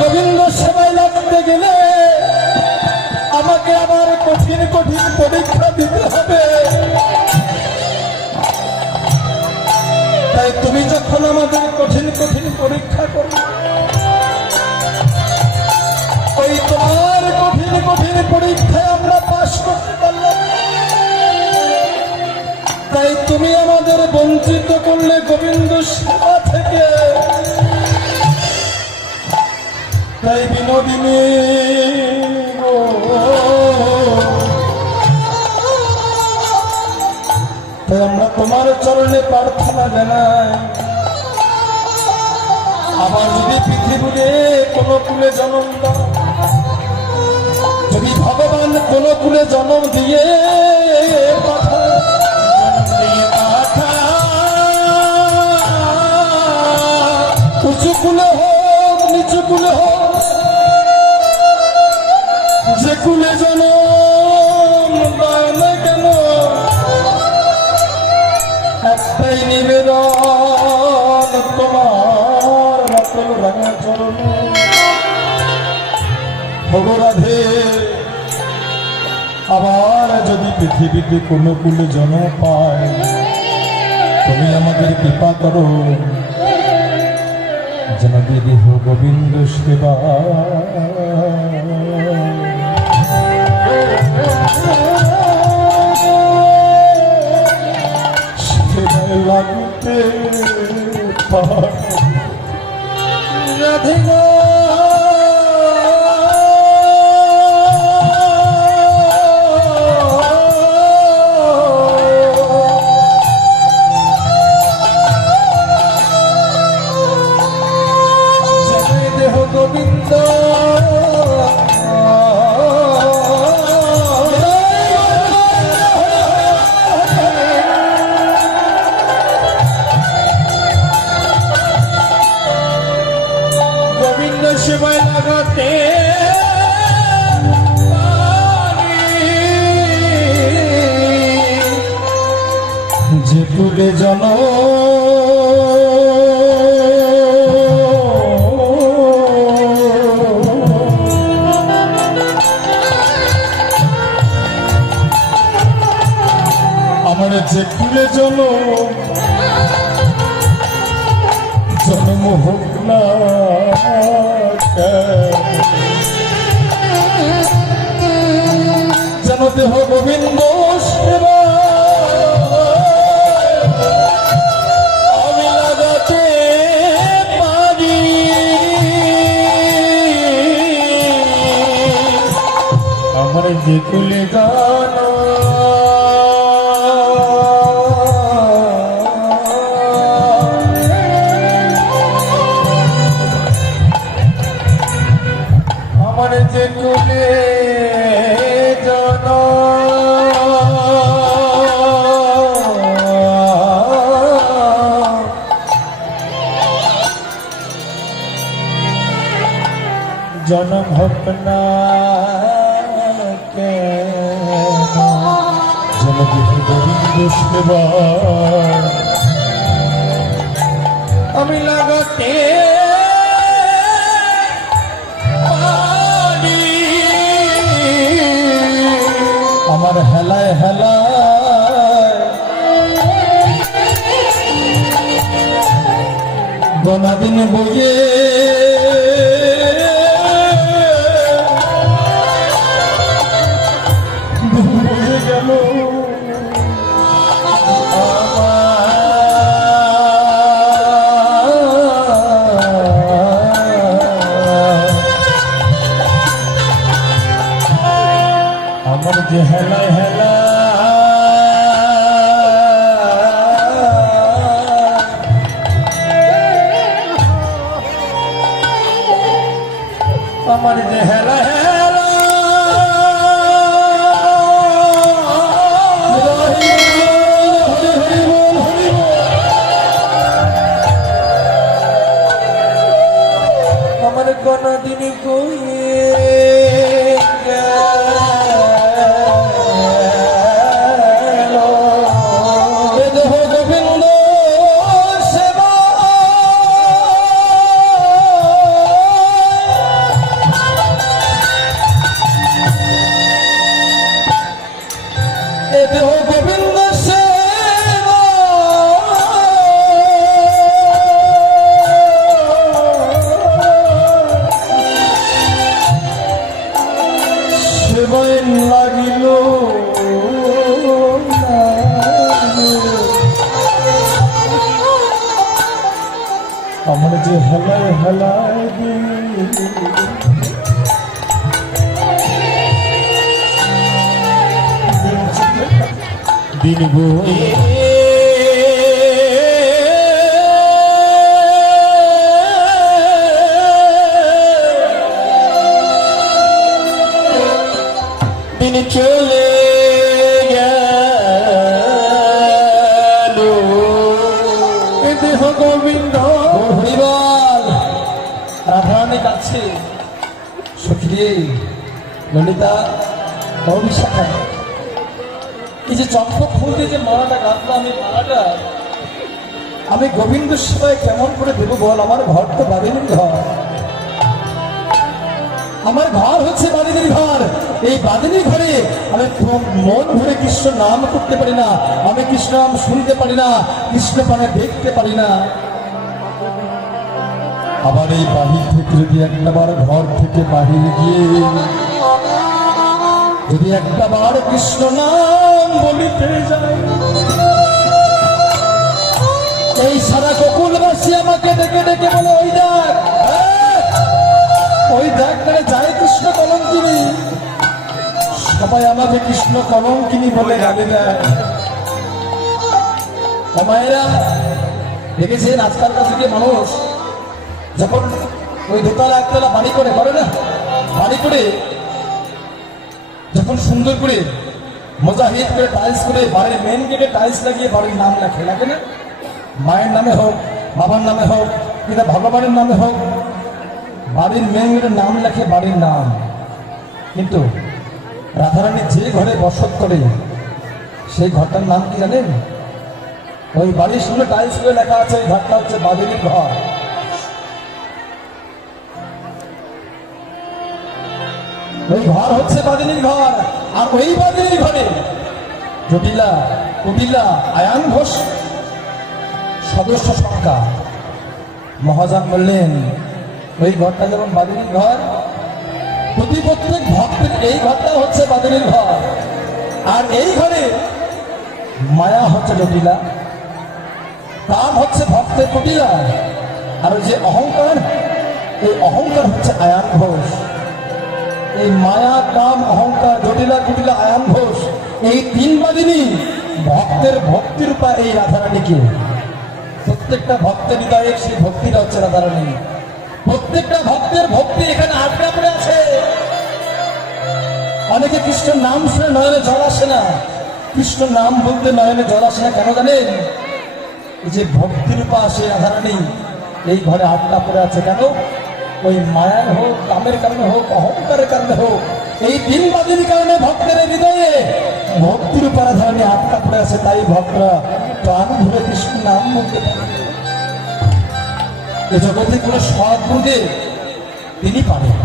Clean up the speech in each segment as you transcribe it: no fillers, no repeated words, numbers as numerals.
গোবিন্দ সেবায় লাগতে গেলে আমাকে আবার কঠিন কঠিন পরীক্ষা দিতে হবে। তাই তুমি যখন আমাদের কঠিন কঠিন পরীক্ষা করো, ওই তোমার কঠিন কঠিন পরীক্ষায় আমরা পাশ করতে পারলাম। তাই তুমি আমাদের বঞ্চিত করলে গোবিন্দ সেবা থেকে। তাই বিনোদিনী তাই আমরা তোমার চরণে প্রার্থনা জানাই, আবার যদি পৃথিবীতে কোনো কুলে জন্ম দাও, যদি ভগবান কোনো কুলে জন্ম দিয়ে উঁচু কুলে হোক নিচু কুলে হোক, যে কুলে জন্ম দাও না কেন, একটাই নিবেদন তোমার রাতের রাঙা চরণে। ভগরাধে আবার যদি পৃথিবীতে কোনো কুলে জন্ম পায়, তুমি আমাদের কৃপা করো যেন দেহ গোবিন্দ সেবা। লাগতে রাধে দেহ গোবিন্দ সেবায় লাগাতে যে তুলে জন আমার যে তুলে জন জন্ম হোক না যেন দেহ গোবিন্দ সেবা আমি লাগাতে পারি। আমার যে তুলে গান যে কুলে জন জনম হোক না যেন গোবিন্দ সেবা আমি লাগাতে আমার হেলায় হেলায় গনাদিন বইয়ে বয়ে গেল আমার যে হেলায় হেলা আমার যে হেলায় হেলায় দিন বয়ে দিন চলে গেল দেহ গোবিন্দ হরিবল রাধারানী কাছে সখী ললিতা অভিশাখা এই যে চম্পক ফুল দিয়ে যে মালাটা গাঁথলো আমি মালাটা আমি গোবিন্দ সেবায় কেমন করে দেবো বল? আমার ঘর তো বাদিনীর ঘর, আমার ঘর হচ্ছে বাদিনীর ঘর। এই বাদিনীর ঘরে আমি মন ভরে কৃষ্ণ নাম করতে পারি না, আমি কৃষ্ণ নাম শুনতে পারি না, কৃষ্ণ পানে দেখতে পারি না। আবার এই বাহির থেকে যদি একটাবার ঘর থেকে বাহির গিয়ে যদি একটাবার কৃষ্ণ নাম বলিতে যায়, এই সারা গোকুলবাসী আমাকে ডেকে ডেকে বলে ওই দেখ, ওই দেখ মানে যায় কৃষ্ণ কলঙ্কিনী। সবাই আমাকে কৃষ্ণ কলঙ্কিনী বলে গালি দেয়। মায়েরা দেখেছেন আজকালকার যুগে মানুষ যখন ওই দোতলা একতলা বাড়ি করে না, বাড়ি করে যখন সুন্দর করে মোজাহিদ করে টাইলস করে বাড়ির মেন গেটে টাইলস লাগিয়ে বাড়ির নাম লেখে, লাগে না? মায়ের নামে হোক, বাবার নামে হোক, কিংবা ভগবানের নামে হোক, বাড়ির মেন গেটে নাম লেখে বাড়ির নাম। কিন্তু রাধারানী যে ঘরে বসত করে সেই ঘরটার নাম কি জানেন? ওই বাড়ির সামনে টাইলস করে লেখা আছে ওই ঘরটা হচ্ছে বাদিনীর ঘর। ওই ঘর হচ্ছে বাদিনীর ঘর। আর ওই বাদিনীর ঘরে জটিলা, কুটিলা, আয়ান ঘোষ সদস্য সংখ্যা। মহাজন বললেন ওই ঘরটা যেমন বাদিনীর ঘর, প্রত্যেক ভক্তের এই ঘরটা হচ্ছে বাদিনীর ঘর। আর এই ঘরে মায়া হচ্ছে জটিলা, কাম হচ্ছে ভক্তের কুটিলা, আর ওই যে অহংকার, এই অহংকার হচ্ছে আয়ান ঘোষ। এই মায়া, কাম, অহংকার, জটিলা, কুটিলা, আয়ান ঘোষ, এই তিন বাদিনী ভক্তের ভক্তিরূপা এই রাধারানীকে। প্রত্যেকটা ভক্তের হৃদয়ে সেই ভক্তিটা হচ্ছে রাধারানী। প্রত্যেকটা ভক্তের ভক্তি এখানে আটকা পড়ে আছে। অনেকে কৃষ্ণ নাম শুনে নয়নে জল আসে না, কৃষ্ণ নাম বলতে নয়নে জল আসে না, কেন জানেন? এই যে ভক্তিরূপা সেই রাধারানী এই ঘরে আটকা পড়ে আছে। কেন? ওই মায়ার হোক, কামের কারণে হোক, অহংকারের কারণে হোক, এই তিন বাদিনীর কারণে ভক্তের হৃদয়ে ভক্তির উপর রাধারানী আটকা পড়ে আছে। তাই ভক্তরা প্রাণ ভরে কৃষ্ণ নাম বলতে পারে। এ জগতে কোনো সদ্গুরুদেব তিনি পারেন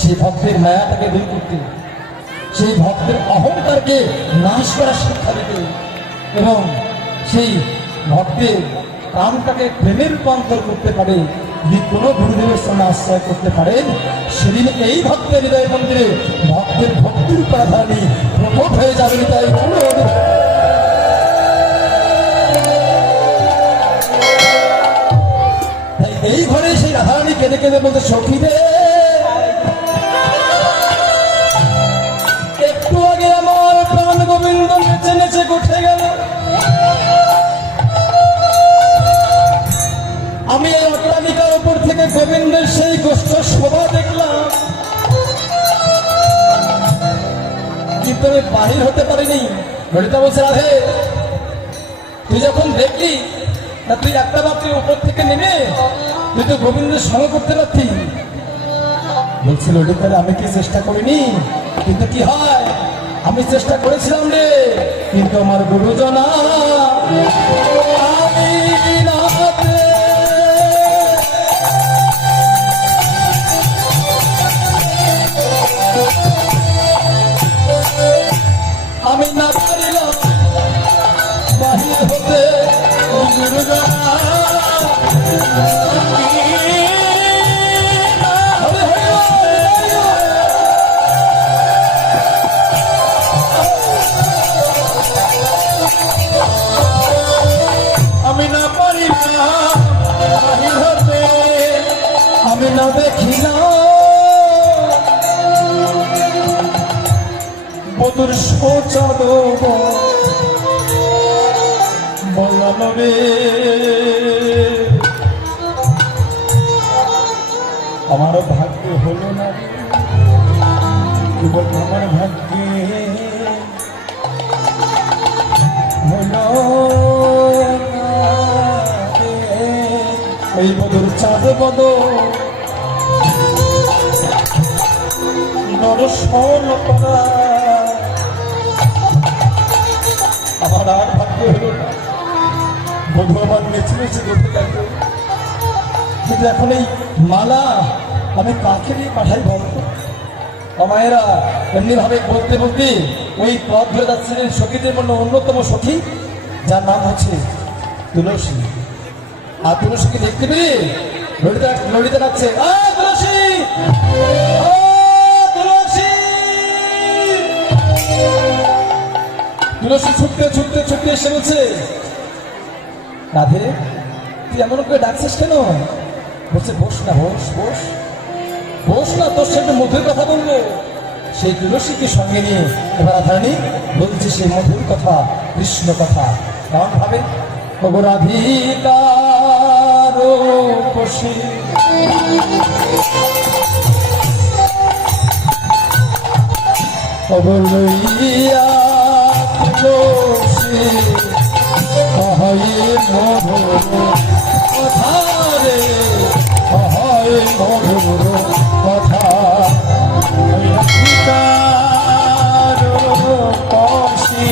সেই ভক্তের মায়াটাকে দূর করতে, সেই ভক্তের অহংকারকে নাশ করার শিক্ষা দিতে এবং সেই ভক্তের প্রাণটাকে প্রেমের রূপান্তর করতে পারে। যদি কোনো গুরুদেবের সঙ্গে আশ্রয় করতে পারেন, সেদিন এই ভক্তের হৃদয় মন্দিরে ভক্তের ভক্তির উপর রাধারানী প্রকট হয়ে যাবেন। তাই এই ঘরে সেই রাধারানী কেঁদে কেঁদে বলতে, সখী রে একটু আগে আমার প্রাণ গোবিন্দ নেচে নেচে উঠে গেল, আমি এই অট্টালিকার উপর থেকে গোবিন্দের সেই গোষ্ঠ শোভা দেখলাম, কিন্তু আমি বাহির হতে পারিনি। ললিতা বলছে, রাধে তুই যখন দেখলি না, তুই একটা বাপকে উপর থেকে নেমে তুই তো গোবিন্দের সঙ্গ করতে পারতি। বলছি ললিতা, আমি কি চেষ্টা করিনি? কিন্তু কি হয়, আমি চেষ্টা করেছিলাম রে, কিন্তু আমার গুরুজনা আমি না পারিলাম বাহির হতে আমি না পারিলাম বাহির না দেখি না বধুর সোচা দেব বলানো রে আমার ভাগ্য হলো না কেবল আমার ভাগ্যে হলো ওই বধুর চাঁদ বদ নরসল করা আমার আর ভাগ্য হলো না বধু আমার নেচে নেচে দেখে গেল কিন্তু এখন এই মালা আমি কাকে নিয়ে পাঠাই বলতো মায়েরা এমনি ভাবে বলতে বলতে ওই পথ ধরে যাচ্ছিলেন সখীদের মধ্যে অন্যতম সখী যার নাম হচ্ছে তুলসী আর তুলসীকে দেখতে পেরে লড়িতে ডাকছে তুলসী তুলসী তুলসী ছুটতে ছুটতে ছুটতে এসে বলছে রাধে তুই এমন করে ডাকছিস কেন বলছে বস না বস বস বস না তোর সাথে মধুর কথা বলবো সেই তুলসীকে সঙ্গে নিয়ে এবার রাধারানী বলছে সেই মধুর কথা কৃষ্ণ কথা কেমন ভাবে রাধিকার বসে অবলইয়া তুলসী মধুর কথা রে মধুর কথা পশি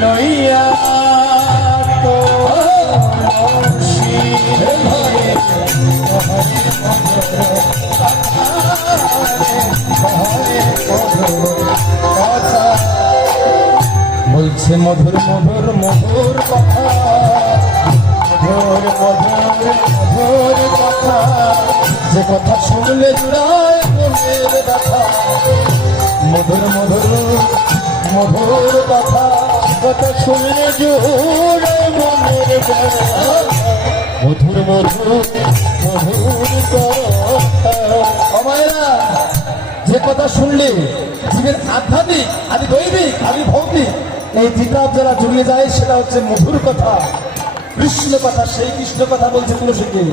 লইয়া তো বলছে মধুর মধুর মধুর কথা মধুর মধুর মধুর কথা যে কথা শুনলে জুড়ায় মনের ব্যথা মধুর মধুর মধুর কথা কথা শুনলে জুড়ে মনের ব্যথা মধুর মধুর মধুর কথা মায়েরা যে কথা শুনলে জীবের আধ্যাত্মিক আদি দৈবিক আদি ভৌতিক এই জিতাব যারা জড়িয়ে যায় সেটা হচ্ছে মধুর কথা কৃষ্ণ কথা সেই কৃষ্ণ কথা বলছে তুলসীকে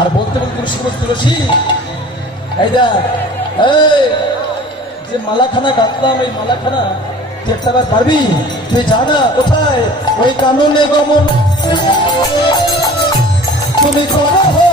আর বলতে বলতে তুলসী বলছে তুলসী এই দেখ এই যে মালাখানা গাঁথলাম এই মালাখানা তুই একটা বার পারবি তুই জানা কোথায় ওই কাননে গমন তুমি করো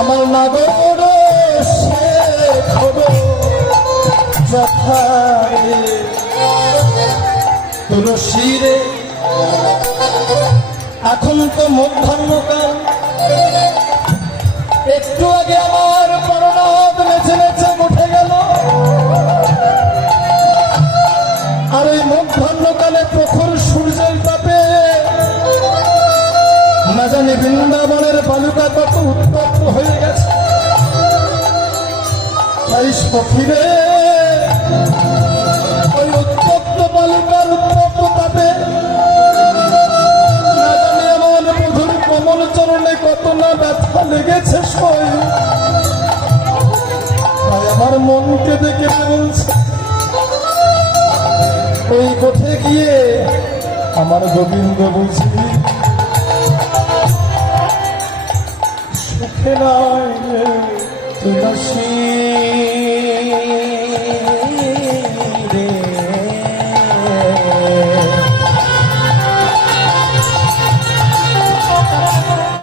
আমার নাগর তুলসী রে এখন তো মধ্যাহ্নকাল একটু আগে আমার পরনাদ নেচে নেচে উঠে গেল আর ওই মধ্যাহ্নকালে প্রখর সূর্যের তাপে না জানি বৃন্দাবনের বালুকা কত উত্তপ্ত হয়ে গেছে তাই সখীরে ওই উত্তপ্ত বালুকার উত্তপ্ত তাপে না জানি আমার মধুর কমল চরণে কত না ব্যথা লেগেছে সই তাই আমার মনকে দেখে বলছে ওই কোঠে গিয়ে আমার গোবিন্দ বুঝি সুখে নয় তুলসী